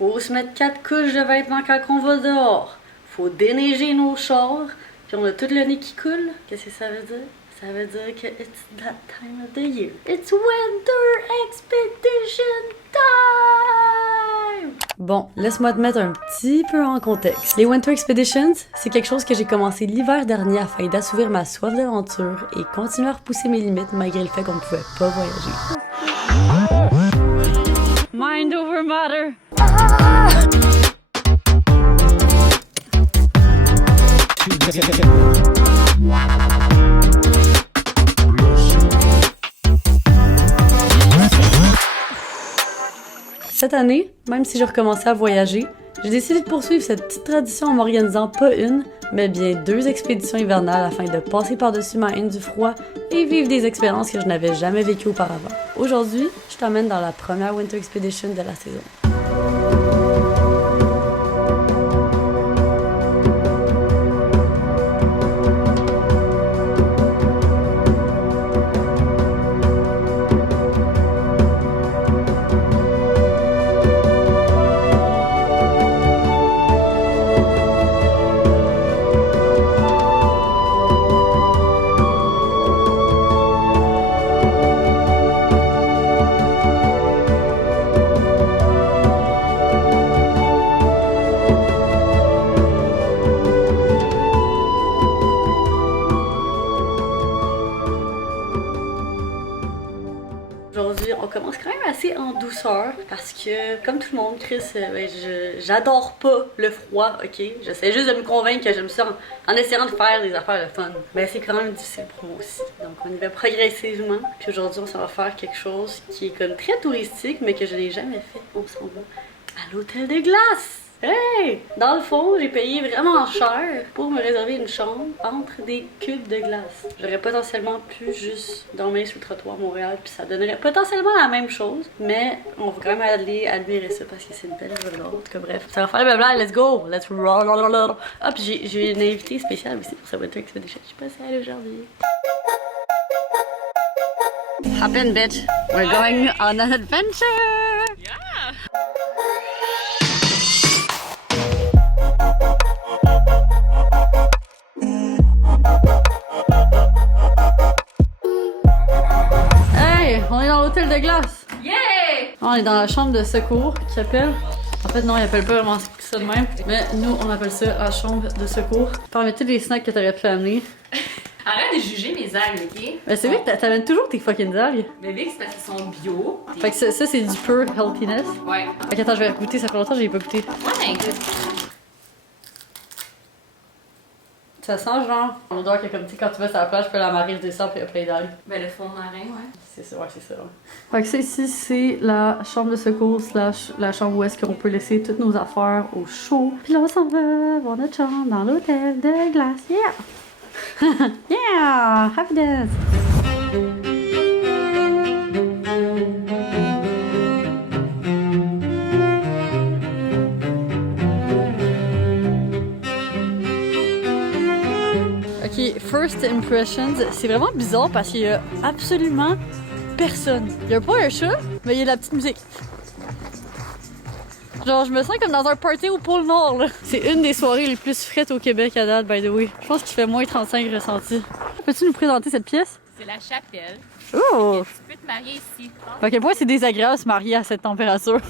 Faut se mettre 4 couches de vêtements quand on va dehors. Faut déneiger nos chars. Puis on a tout le nez qui coule. Qu'est-ce que ça veut dire? Ça veut dire que it's that time of the year. It's winter expedition time! Bon, laisse-moi te mettre un petit peu en contexte. Les Winter Expeditions, c'est quelque chose que j'ai commencé l'hiver dernier afin d'assouvir ma soif d'aventure et continuer à repousser mes limites malgré le fait qu'on ne pouvait pas voyager. Mind over matter! Cette année, même si j'ai recommencé à voyager, j'ai décidé de poursuivre cette petite tradition en m'organisant pas une, mais bien 2 expéditions hivernales afin de passer par-dessus ma haine du froid et vivre des expériences que je n'avais jamais vécues auparavant. Aujourd'hui, je t'emmène dans la première Winter Expedition de la saison. Aujourd'hui, on commence quand même assez en douceur parce que, comme tout le monde, Chris, j'adore pas le froid, ok? J'essaie juste de me convaincre que j'aime ça en essayant de faire des affaires de fun. Mais c'est quand même difficile pour moi aussi. Donc, on y va progressivement. Puis aujourd'hui, on s'en va faire quelque chose qui est comme très touristique, mais que je n'ai jamais fait. On s'en va à l'hôtel de glace! Hey! Dans le fond, j'ai payé vraiment cher pour me réserver une chambre entre des cubes de glace. J'aurais potentiellement pu juste dormir sur le trottoir à Montréal, puis ça donnerait potentiellement la même chose, mais on va quand même aller admirer ça parce que c'est une belle œuvre d'art. En tout cas, bref, ça va faire le blabla, let's go! Let's roll! Ah, puis j'ai une invitée spéciale aussi pour ce Winter Expedition. Je sais pas si elle est aujourd'hui. Hop in, bitch! We're going on an adventure! On est dans l'hôtel de glace! Yeah! On est dans la chambre de secours qui appelle. En fait, non, ils appellent pas vraiment ça de même. Mais nous, on appelle ça la chambre de secours. Parmi tous les snacks que t'aurais pu amener. Arrête de juger mes algues, ok? Mais c'est vrai que t'amènes toujours tes fucking algues. Mais Vic, c'est parce qu'ils sont bio. Fait que ça c'est du pure healthiness. Ouais. Fait que attends, je vais goûter, ça fait longtemps que j'ai pas goûté. Ouais, écoute. Ça sent genre l'odeur que comme tu sais, quand tu vas sur la plage, tu peux la mariner, descends, puis il y a plein d'algues. Ben, le fond marin, ouais. C'est ça, ouais, c'est ça. Ouais. Fait que ça ici, c'est la chambre de secours slash la chambre où est-ce qu'on peut laisser toutes nos affaires au chaud. Puis là, on s'en va voir notre chambre dans l'hôtel de glace. Yeah! Yeah! Happiness! Ok, first impressions, c'est vraiment bizarre parce qu'il y a absolument personne. Il y a pas un chat, mais il y a de la petite musique. Genre, je me sens comme dans un party au pôle Nord, là. C'est une des soirées les plus fraîches au Québec à date, by the way. Je pense qu'il fait moins 35 ressentis. Peux-tu nous présenter cette pièce? C'est la chapelle. Oh! Tu peux te marier ici. À quel point c'est désagréable de se marier à cette température.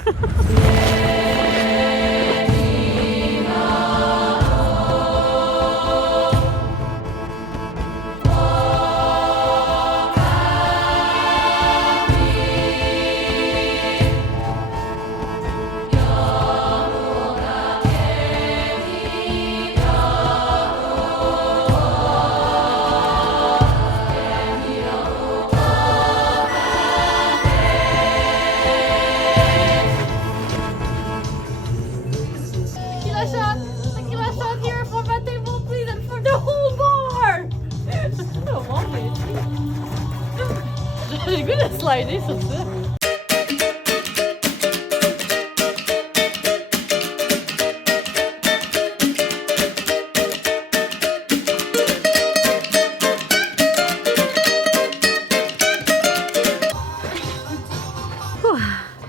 J'ai le goût de slider sur ça.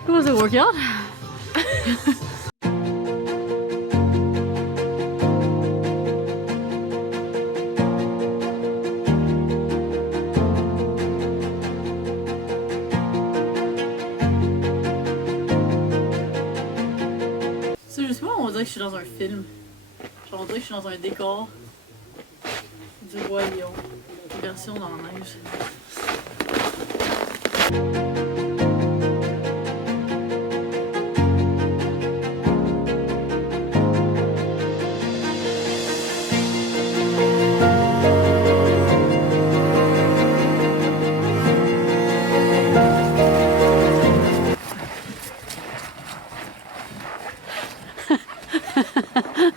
It was a workout. Je sais pas, on dirait que je suis dans un film. Genre, on dirait que je suis dans un décor du Roi Lion. Version dans la neige.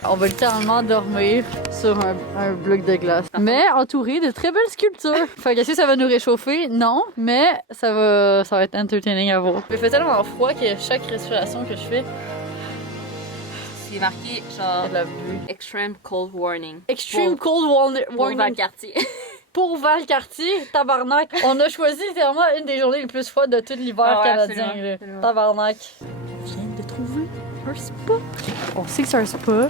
On va littéralement dormir sur un bloc de glace. Mais entouré de très belles sculptures. Fait qu'est-ce que ça va nous réchauffer? Non. Mais ça va être entertaining à voir. Il fait tellement froid que chaque respiration que je fais, C'est marqué genre c'est de la buée. Extreme Cold Warning. Extreme cold Pour warning. Valcartier. Pour Valcartier, tabarnak. On a choisi littéralement une des journées les plus froides de tout l'hiver Ah ouais, canadien. absolument, Là. absolument. Tabarnak. On vient de trouver un spa. On sait que c'est un spa.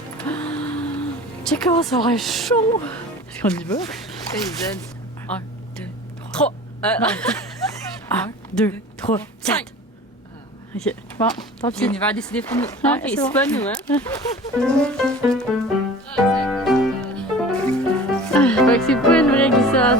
Check comment ça va être chaud. Est-ce qu'on y va? C'est les aides. 1, 2, 3. 1, 2, 3, 4. Ok, bon, tant pis. L'univers a décidé pour nous. Ouais, Ok, c'est c'est bon. pas nous, hein. Fait que c'est pas une vraie glissade.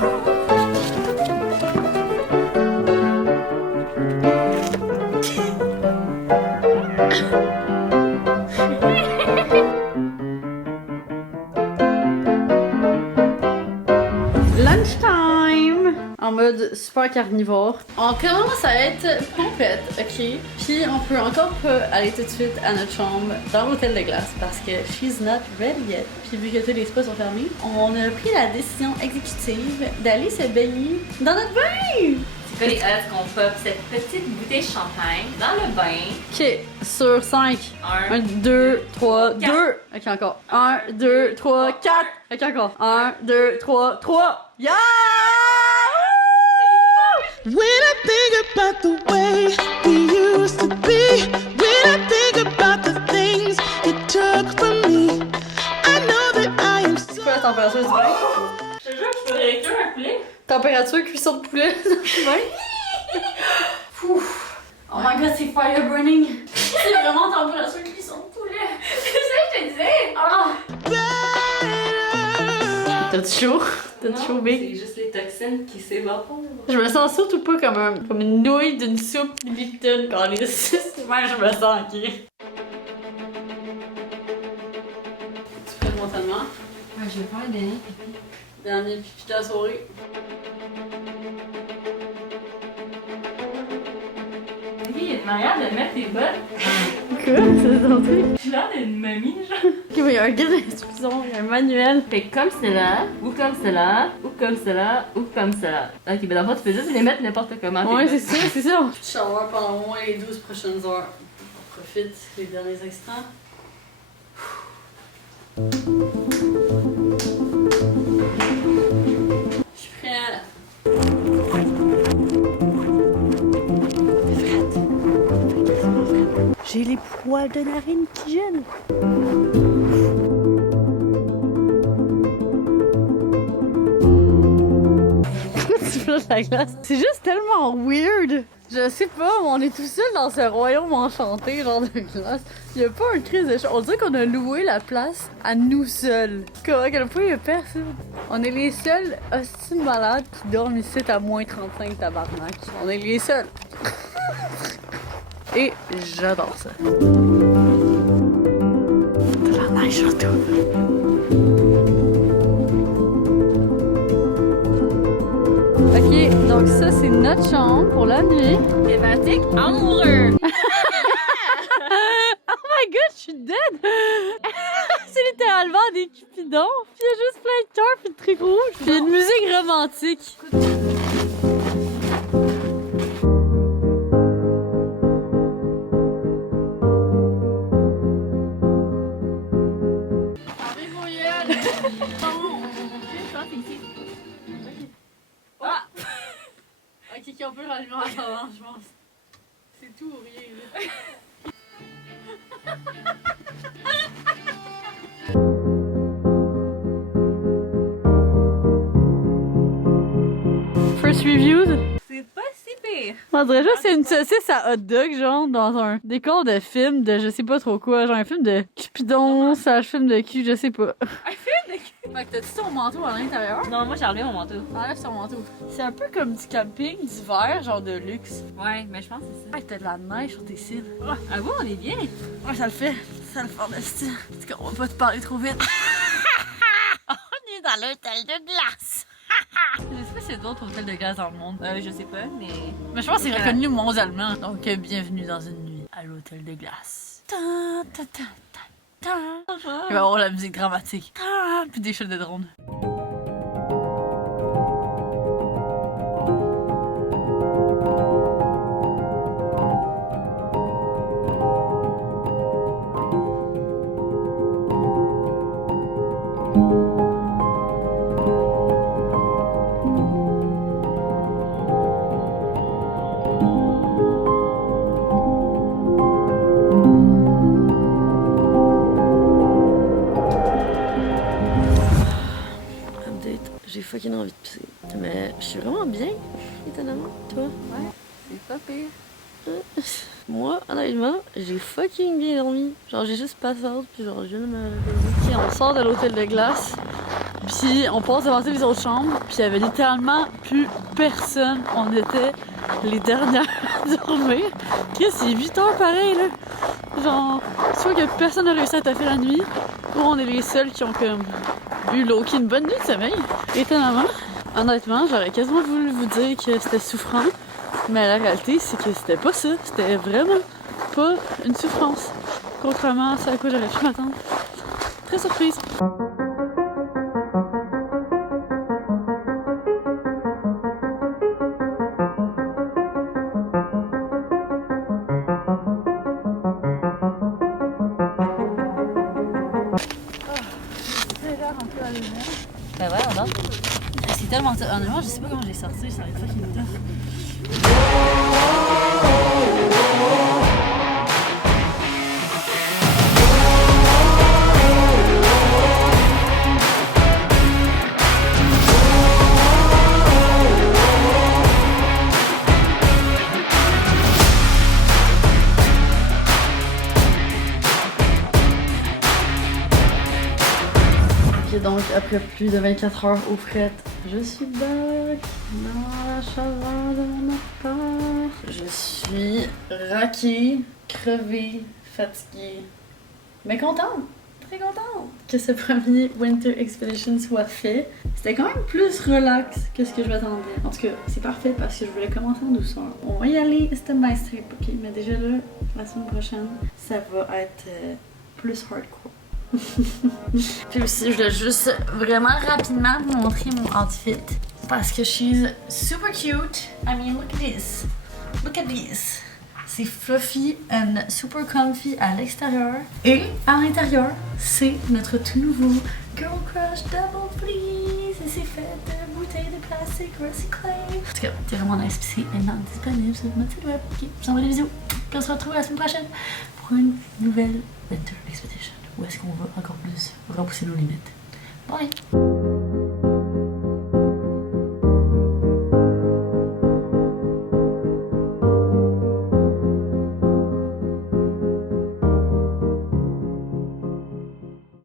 Lunchtime! En mode super carnivore. On commence à être pompette, ok? Puis on peut encore pas aller tout de suite à notre chambre dans l'hôtel de glace parce que she's not ready yet. Puis vu que tous les spas sont fermés, on a pris la décision exécutive d'aller se baigner dans notre bain! C'est quoi les odds qu'on pop cette petite bouteille de champagne dans le bain? Ok, sur 5. 1, 1, 2, 3, 2. Quatre. Ok, encore. 1, 2, 3, 4. Ok, encore. 1, 2, 3, 3. Yeah! When I think about the way we used to be, when I think about the things you took from me, I know that I am C'est quoi la température du bain? Je te jure que je peux réécrire un poulet. Température cuisson de poulet dans le bain. Ouf. Oh my god, c'est fire burning. C'est vraiment température cuisson de poulet. C'est ça que je te disais. Ah! T'as-tu chaud? T'as-tu Non, chaud, big? C'est juste les toxines qui s'évaporent. Je me sens surtout pas comme une nouille d'une soupe Lipton quand les c'est même je me sens ok. Tu fais le montalement? Ouais, je vais faire le dernier. Dernier pipi de la soirée. Oui, il y a une manière de mettre tes bottes. Quoi? C'est ton truc? Je suis l'air d'une mamie, genre. Ok, mais il y a un guide d'instruction, il y a un manuel. Fait comme cela, ou comme cela, ou comme cela, ou comme cela. Ok, ben dans le fond, tu peux juste les mettre n'importe comment. Ouais, c'est ça, c'est ça. Shower pendant au moins les 12 prochaines heures. On profite les derniers instants. Je suis prête. J'ai les poils de narine qui gèlent. Tu flottes la glace. C'est juste tellement weird. Je sais pas, on est tout seul dans ce royaume enchanté, genre de glace. Il y a pas un crise de chat. On dirait qu'on a loué la place à nous seuls. À quel point il y a personne. On est les seuls hosties malades qui dorment ici à moins 35 tabarnak. On est les seuls. Et j'adore ça. De la neige surtout. Ok, donc ça c'est notre chambre pour la nuit. Thématique amoureux. Oh my god, je suis dead! C'est littéralement des cupidons, puis il y a juste plein de cœurs puis de trucs rouges. Puis il y a une musique romantique. Ok, on peut rallumer en attendant, je pense. C'est tout ou rien, là. First reviews? C'est pas si pire. On dirait juste c'est une saucisse à hot dog, genre, dans un décor de film de je sais pas trop quoi. Genre un film de Cupidon, sage film de cul, je sais pas. Un film de cul! Fait que t'as-tu ton manteau à l'intérieur? Non, moi j'ai enlevé mon manteau. Enlève ton manteau. C'est un peu comme du camping d'hiver, genre de luxe. Ouais, mais je pense que c'est ça. Hey, t'as de la neige sur tes cils. Ah bon, on est bien! Ouais, ça le fait. Ça le fait, Nasty. En tout cas, on va pas te parler trop vite. On est dans l'hôtel de glace. Je sais pas s'il y a d'autres hôtels de glace dans le monde. Je sais pas, mais. Mais je pense que c'est reconnu mondialement. Donc, bienvenue dans une nuit à l'hôtel de glace. Ta, ta, ta, ta, ta. Il va y avoir la musique dramatique. Ta, puis des chutes de drone. J'ai fucking envie de pisser. Mais je suis vraiment bien, étonnamment. Toi? Ouais, c'est pas pire. Moi, honnêtement, j'ai fucking bien dormi. Genre, j'ai juste passé out, puis genre, je viens de me réveiller. Ok, on sort de l'hôtel de glace, puis on passe devant les autres chambres, puis il y avait littéralement plus personne. On était les dernières à dormir. Chris, c'est 8 heures pareil, là. Genre, soit que personne n'a réussi à taffer la nuit, ou on est les seuls qui ont comme eu low-key une bonne nuit de sommeil. Étonnamment, honnêtement, j'aurais quasiment voulu vous dire que c'était souffrant, mais la réalité, c'est que c'était pas ça. C'était vraiment pas une souffrance. Contrairement à ce à quoi j'aurais pu m'attendre. Très surprise. Ben ouais, on a. C'est tellement tough. Honnêtement, je sais pas comment je l'ai sorti, ça va être fucking tough. Ok, donc après plus de 24 heures aux frettes, je suis back dans la chaleur de mon appart. Je suis raquée, crevée, fatiguée, mais contente, très contente que ce premier Winter Expedition soit fait. C'était quand même plus relax que ce que je m'attendais. En tout cas, c'est parfait parce que je voulais commencer en douceur. On va y aller step by step, ok? Mais déjà là, la semaine prochaine, ça va être plus hardcore. Puis aussi, je voulais juste vraiment rapidement vous montrer mon outfit parce que she's super cute. I mean, look at this. Look at this. C'est fluffy and super comfy à l'extérieur. Et à l'intérieur, c'est notre tout nouveau Girl Crush Double Fleece. Et c'est fait de bouteilles de plastique recyclées. En tout cas, c'est vraiment nice. Puis c'est maintenant disponible sur notre site web. Ok, je vous envoie des bisous. Puis on se retrouve la semaine prochaine pour une nouvelle Winter Expedition. Où est-ce qu'on va encore plus repousser nos limites. Bye!